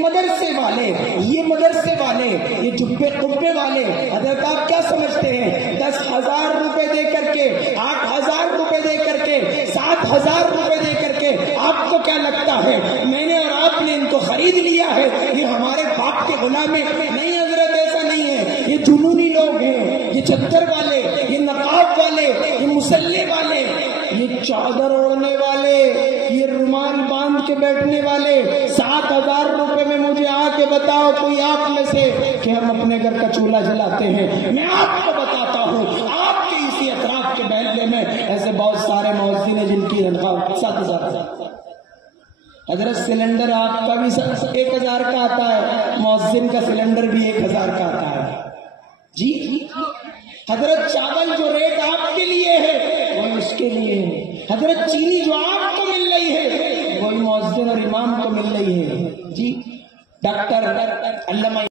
مدرسے والے یہ جبے قبے والے حضرت آپ کیا سمجھتے ہیں 10,000 روپے دے کر کے 8,000 روپے دے کر کے 7,000 روپے دے کر کے آپ کو کیا لگتا ہے میں نے اور آپ نے ان کو خرید لیا ہے؟ یہ ہمارے باپ کے غلام ہیں؟ نہیں حضرت، ایسا نہیں ہے. یہ جنونی لوگ ہیں، یہ چادر والے، یہ نقاب والے، یہ مسلح والے، یہ چادر اوڑھنے والے، یہ رومال باندھ کے بیٹھنے والے 7,000 روپے میں مجھے آ کے بتاؤ کوئی آپ میں سے کہ ہم اپنے گھر کا چولہا جلاتے ہیں. میں آپ کو بتاتا ہوں، آپ کے اسی اطراف کے محلے میں ایسے بہت سارے مؤذن ہیں جن کی تنخواہ 7,000. حضرت سلنڈر آپ کا بھی 1,000 کا آتا ہے، مؤذن کا سلنڈر بھی 1,000 کا آتا ہے. جی حضرت چاول جو ریٹ آپ کے لیے ہے وہ اس کے لیے ہے. حضرت چینی جو آپ کو مل رہی ہے وہی مؤذن اور امام کو مل رہی ہے. جی ڈاکٹر علامہ